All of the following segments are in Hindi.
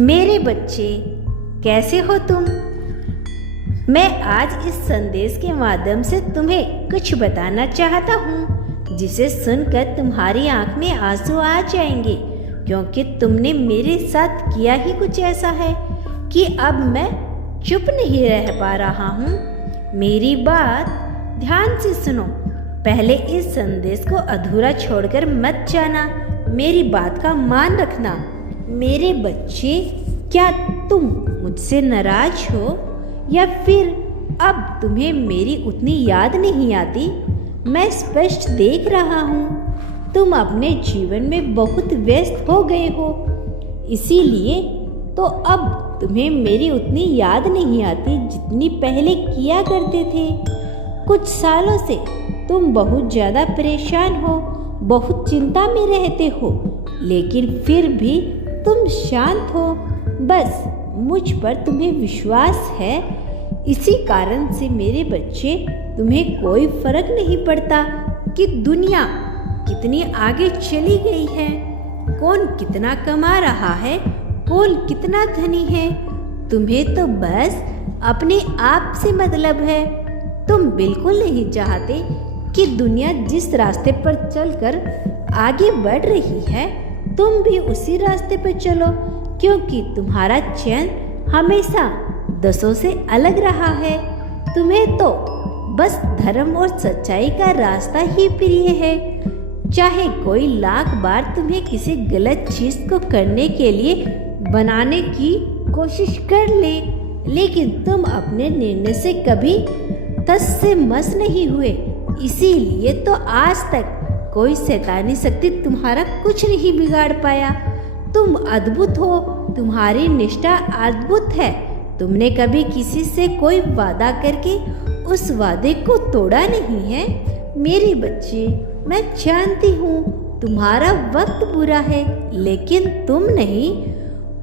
मेरे बच्चे, कैसे हो तुम? मैं आज इस संदेश के माध्यम से तुम्हें कुछ बताना चाहता हूँ जिसे सुनकर तुम्हारी आंख में आंसू आ जाएंगे, क्योंकि तुमने मेरे साथ किया ही कुछ ऐसा है कि अब मैं चुप नहीं रह पा रहा हूँ। मेरी बात ध्यान से सुनो। पहले इस संदेश को अधूरा छोड़कर मत जाना। मेरी बात का मान रखना। मेरे बच्चे, क्या तुम मुझसे नाराज हो या फिर अब तुम्हें मेरी उतनी याद नहीं आती? मैं स्पष्ट देख रहा हूँ तुम अपने जीवन में बहुत व्यस्त हो गए हो, इसीलिए तो अब तुम्हें मेरी उतनी याद नहीं आती जितनी पहले किया करते थे। कुछ सालों से तुम बहुत ज़्यादा परेशान हो, बहुत चिंता में रहते हो, लेकिन फिर भी तुम शांत हो। बस मुझ पर तुम्हें विश्वास है। इसी कारण से मेरे बच्चे, तुम्हें कोई फर्क नहीं पड़ता कि दुनिया कितनी आगे चली गई है, कौन कितना कमा रहा है, कौन कितना धनी है। तुम्हें तो बस अपने आप से मतलब है। तुम बिल्कुल नहीं चाहते कि दुनिया जिस रास्ते पर चलकर आगे बढ़ रही है तुम भी उसी रास्ते पर चलो, क्योंकि तुम्हारा चयन हमेशा दसों से अलग रहा है। तुम्हें तो बस धर्म और सच्चाई का रास्ता ही प्रिय है। चाहे कोई लाख बार तुम्हें किसी गलत चीज को करने के लिए बनाने की कोशिश कर ले, लेकिन तुम अपने निर्णय से कभी तस से मस नहीं हुए। इसीलिए तो आज तक कोई शैतानी शक्ति तुम्हारा कुछ नहीं बिगाड़ पाया। तुम अद्भुत हो, तुम्हारी निष्ठा अद्भुत है। तुमने कभी किसी से कोई वादा करके उस वादे को तोड़ा नहीं है। मेरे बच्चे, मैं जानती हूँ तुम्हारा वक्त बुरा है, लेकिन तुम नहीं।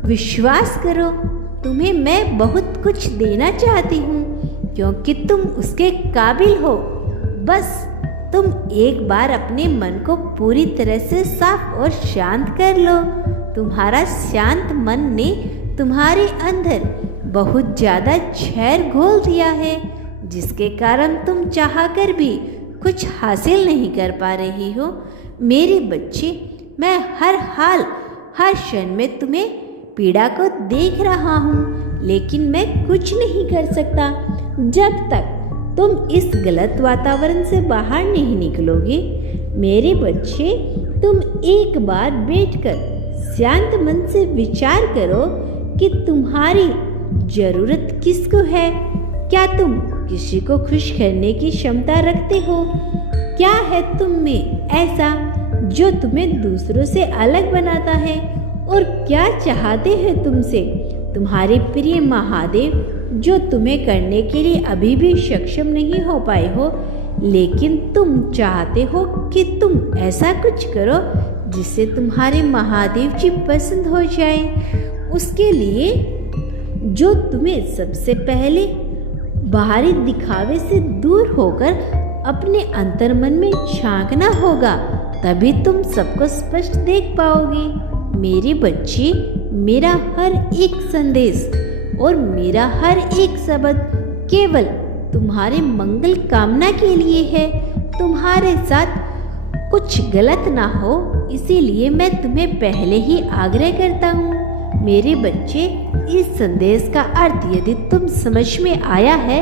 विश्वास करो, तुम्हें मैं बहुत कुछ देना चाहती हूँ, क्योंकि तुम उसके काबिल हो। बस तुम एक बार अपने मन को पूरी तरह से साफ और शांत कर लो। तुम्हारा शांत मन ने तुम्हारे अंदर बहुत ज़्यादा झैर घोल दिया है, जिसके कारण तुम चाहकर भी कुछ हासिल नहीं कर पा रही हो। मेरे बच्चे, मैं हर हाल हर क्षण में तुम्हें पीड़ा को देख रहा हूँ, लेकिन मैं कुछ नहीं कर सकता जब तक तुम इस गलत वातावरण से बाहर नहीं निकलोगे। मेरे बच्चे, तुम एक बार बैठकर शांत मन से विचार करो कि तुम्हारी जरूरत किसको है। क्या तुम किसी को खुश करने की क्षमता रखते हो? क्या है तुम में ऐसा जो तुम्हें दूसरों से अलग बनाता है? और क्या चाहते हैं तुमसे तुम्हारे प्रिय महादेव, जो तुम्हें करने के लिए अभी भी सक्षम नहीं हो पाए हो, लेकिन तुम चाहते हो कि तुम ऐसा कुछ करो जिससे तुम्हारे महादेव जी पसंद हो जाए। उसके लिए जो तुम्हें सबसे पहले बाहरी दिखावे से दूर होकर अपने अंतर्मन में झांकना होगा, तभी तुम सबको स्पष्ट देख पाओगे। मेरे बच्चे, मेरा हर एक संदेश और मेरा हर एक शब्द केवल तुम्हारे मंगल कामना के लिए है। तुम्हारे साथ कुछ गलत ना हो, इसीलिए मैं तुम्हें पहले ही आग्रह करता हूँ। मेरे बच्चे, इस संदेश का अर्थ यदि तुम समझ में आया है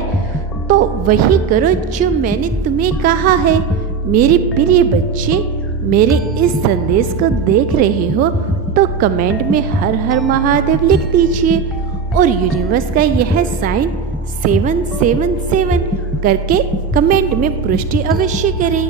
तो वही करो जो मैंने तुम्हें कहा है। मेरे प्रिय बच्चे, मेरे इस संदेश को देख रहे हो तो कमेंट में हर हर महादेव लिख दीजिए और यूनिवर्स का यह साइन 777 करके कमेंट में पुष्टि अवश्य करें।